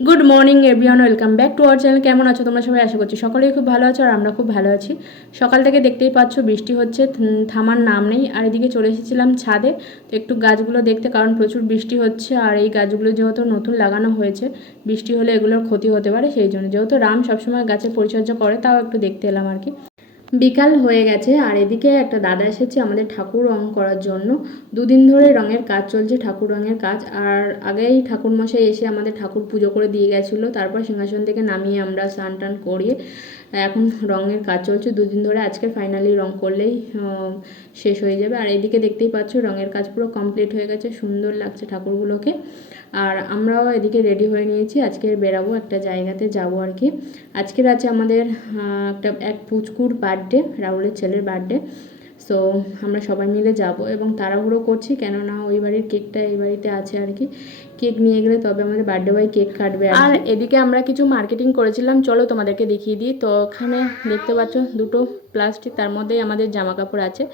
Good morning everyone, welcome back to our channel. কেমন আছো তোমরা সবাই? আশা করছি সকলেই খুব ভালো আছো আর আমরা খুব ভালো আছি। সকাল থেকে দেখতেই পাচ্ছ বৃষ্টি হচ্ছে, থামার নাম নেই। আর এদিকে চলে এসেছিলাম ছাদে তো একটু গাছগুলো দেখতে, কারণ প্রচুর বৃষ্টি হচ্ছে আর এই গাছগুলো যেহেতু নতুন লাগানো হয়েছে, বৃষ্টি হলে এগুলোর ক্ষতি হতে পারে, সেই জন্য। যেহেতু রাম সবসময় গাছের পরিচর্যা করে, তাও একটু দেখতে এলাম আর কি। বিকাল হয়ে গেছে আর এদিকে একটা দাদা এসেছে আমাদের ঠাকুর রং করার জন্য। দুদিন ধরে রঙের কাজ চলছে, ঠাকুর রঙের কাজ। আর আগেই ঠাকুরমশাই এসে আমাদের ঠাকুর পুজো করে দিয়ে গেছিলো, তারপর সিংহাসন থেকে নামিয়ে আমরা স্নান টান করিয়ে এখন রঙের কাজ চলছে দুদিন ধরে। আজকে ফাইনালি রং করলেই শেষ হয়ে যাবে। আর এদিকে দেখতেই পাচ্ছ রঙের কাজ পুরো কমপ্লিট হয়ে গেছে, সুন্দর লাগছে ঠাকুরগুলোকে। আর আমরাও এদিকে রেডি হয়ে নিয়েছি, আজকে বেরাবো, একটা জায়গাতে যাব আর কি। আজকের আছে আমাদের এক পুচকুর বার্থডে, রাহুলের ছেলের বার্থডে। সো আমরা সবাই মিলে যাব এবং তাড়াহুড়ো করছি, কেননা ওই বাড়ির কেকটা এই বাড়িতে আছে আর কি। কেক নিয়ে গেলে তবে আমাদের বার্থডে বয় কেক কাটবে। আর এদিকে আমরা কিছু মার্কেটিং করেছিলাম, চলো তোমাদেরকে দেখিয়ে দিই। তো ওখানে দেখতে পাচ্ছ দুটো প্লাস্টিক, তার মধ্যেই আমাদের জামা কাপড় আছে।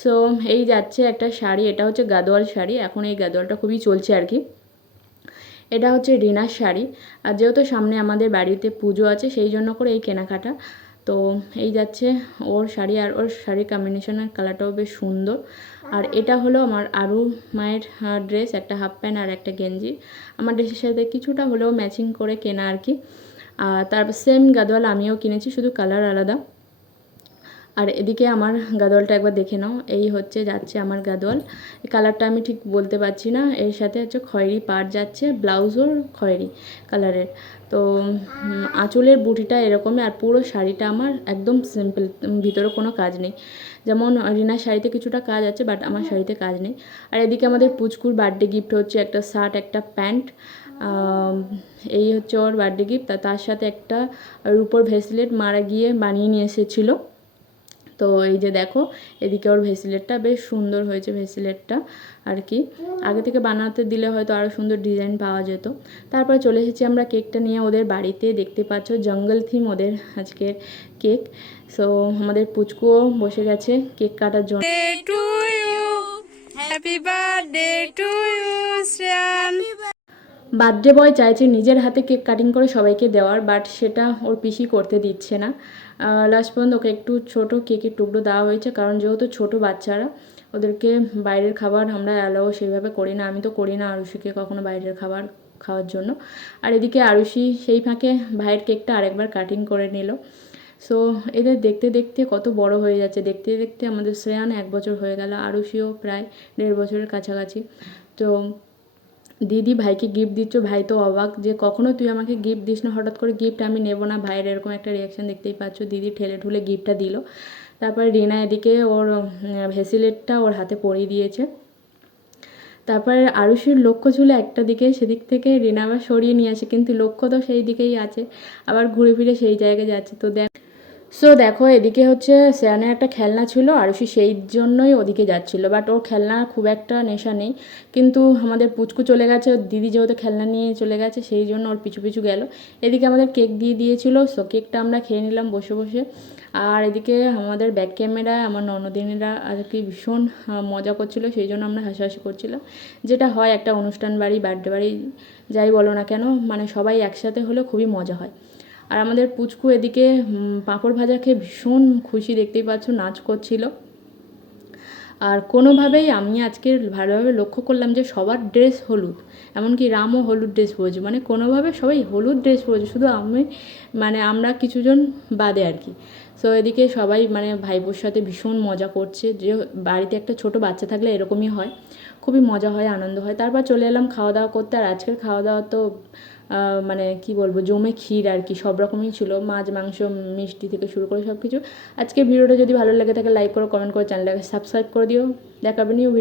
সো এই যাচ্ছে একটা শাড়ি, এটা হচ্ছে গাদোয়াল শাড়ি, এখন এই গাদোয়ালটা খুবই চলছে আর কি। এটা হচ্ছে রিনার শাড়ি। আর যেহেতু সামনে আমাদের বাড়িতে পুজো আছে, সেই জন্য করে এই কেনাকাটা। তো এই যাচ্ছে ওর শাড়ি, আর ওর শাড়ির কম্বিনেশনের কালারটাও বেশ সুন্দর। আর এটা হলো আমার আরু মায়ের ড্রেস, একটা হাফ প্যান্ট আর একটা গেঞ্জি। আমার ড্রেসের সাথে কিছুটা হলেও ম্যাচিং করে কেনা আর কি। আর তারপর সেম গাদোয়াল আমিও কিনেছি, শুধু কালার আলাদা। আর এদিকে আমার গাদোয়ালটা একবার দেখে নাও, এই হচ্ছে যাচ্ছে আমার গাদোয়াল। এই কালারটা আমি ঠিক বলতে পারছি না, এর সাথে হচ্ছে খয়েরি পাড় যাচ্ছে, ব্লাউজও খয়েরি কালারের। তো আঁচলের বুটিটা এরকমই, আর পুরো শাড়িটা আমার একদম সিম্পল, ভিতরে কোনো কাজ নেই। যেমন রিনার শাড়িতে কিছুটা কাজ আছে, বাট আমার শাড়িতে কাজ নেই। আর এদিকে আমাদের পুচকুর বার্থডে গিফট হচ্ছে একটা শার্ট, একটা প্যান্ট। এই হচ্ছে ওর বার্থডে গিফট। তার সাথে একটা রুপোর ভেসলেট মারা গিয়ে বানিয়ে নিয়ে এসেছিলো। তো এই যে দেখো, এদিকে ওর ভেসলেটটা বেশ সুন্দর হয়েছে, ভেসলেটটা আর কি। আগে থেকে বানাতে দিলে হয়তো আরও সুন্দর ডিজাইন পাওয়া যেত। তারপরে চলে এসেছি আমরা কেকটা নিয়ে ওদের বাড়িতে, দেখতে পাচ্ছ জঙ্গল থিম ওদের আজকের কেক। সো আমাদের পুচকুও বসে গেছে কেক কাটার জন্য। Happy birthday to you Shreyan. Birthday boy চাইছে নিজের হাতে কেক কাটিং করে সবাইকে দেওয়ার, বাট সেটা ওর পিসি করতে দিচ্ছে না। লাস্ট পর্যন্ত ওকে একটু ছোটো কেকের টুকরো দেওয়া হয়েছে, কারণ যেহেতু ছোটো বাচ্চারা, ওদেরকে বাইরের খাবার আমরা অ্যালাও সেইভাবে করি না। আমি তো করি না আরুষিকে কখনো বাইরের খাবার খাওয়ার জন্য। আর এদিকে আরুষি সেই ফাঁকে ভাইয়ের কেকটা আরেকবার কাটিং করে নিল। সো এদের দেখতে দেখতে কত বড় হয়ে যাচ্ছে, দেখতে দেখতে আমাদের শ্রেয়ান 1 বছর হয়ে গেল, আরুষিও প্রায় 1.5 বছরের কাছাকাছি। তো দিদি ভাইকে গিফট দিচ্ছ, ভাই তো অবাক যে কখনো তুই আমাকে গিফট দিস না, হঠাৎ করে গিফট আমি নেবো না। ভাইয়ের এরকম একটা রিয়াকশান দেখতেই পাচ্ছ, দিদি ঠেলে ঠুলে গিফটটা দিল। তারপরে রিনা এদিকে ওর ভেসিলেটটা ওর হাতে পরিয়ে দিয়েছে। তারপরে আরুষির লক্ষ্য ছিল একটা দিকে, সেদিক থেকে রিনা আবার সরিয়ে নিয়ে আসে, কিন্তু লক্ষ্য তো সেই দিকেই আছে, আবার ঘুরে ফিরে সেই জায়গায় যাচ্ছে। তো সো দেখো, এদিকে হচ্ছে শ্রেয়ানের একটা খেলনা ছিল, আরুষি সেই জন্যই ওদিকে যাচ্ছিলো, বাট ওর খেলনা খুব একটা নেশা নেই। কিন্তু আমাদের পুচকু চলে গেছে, দিদি যেহেতু খেলনা নিয়ে চলে গেছে, সেই জন্য ওর পিছু পিছু গেল। এদিকে আমাদের কেক দিয়ে দিয়েছিল, সো কেকটা আমরা খেয়ে নিলাম বসে বসে। আর এদিকে আমাদের ব্যাক ক্যামেরায় আমার ননদিনীরা আর কি ভীষণ মজা করছিল, সেই জন্য আমরা হাসাহাসি করছিলাম। যেটা হয় একটা অনুষ্ঠান বাড়ি, বার্থডে বাড়ি, যাই বলো না কেন, মানে সবাই একসাথে হলে খুবই মজা হয়। আর আমাদের পুচকু এদিকে পাঁপড় ভাজা খেয়ে ভীষণ খুশি, দেখতেই পাচ্ছ নাচ করছিল। আর কোনোভাবেই আমি আজকে ভালোভাবে লক্ষ্য করলাম যে সবার ড্রেস হলুদ, এমনকি রামও হলুদ ড্রেস পরেছে, মানে কোনোভাবে সবাই হলুদ ড্রেস পরেছে, শুধু আমি, মানে আমরা কিছুজন বাদে আর কি। সো এদিকে সবাই মানে ভাইবোর সাথে ভীষণ মজা করছে, যে বাড়িতে একটা ছোট বাচ্চা থাকলে এরকমই হয়, খুবই মজা হয়, আনন্দ হয়। তারপর চলে এলাম খাওয়া দাওয়া করতে। আর আজকের খাওয়া দাওয়া তো মানে কি বলবো, জমে ক্ষীর আর কি, সব রকমই ছিল, মাছ মাংস মিষ্টি থেকে শুরু করে সব কিছু। আজকে ভিডিওটা যদি ভালো লেগে থাকে লাইক করো, কমেন্ট করো, চ্যানেলটাকে সাবস্ক্রাইব করে দিও। দেখাবে নিউ ভিডিও।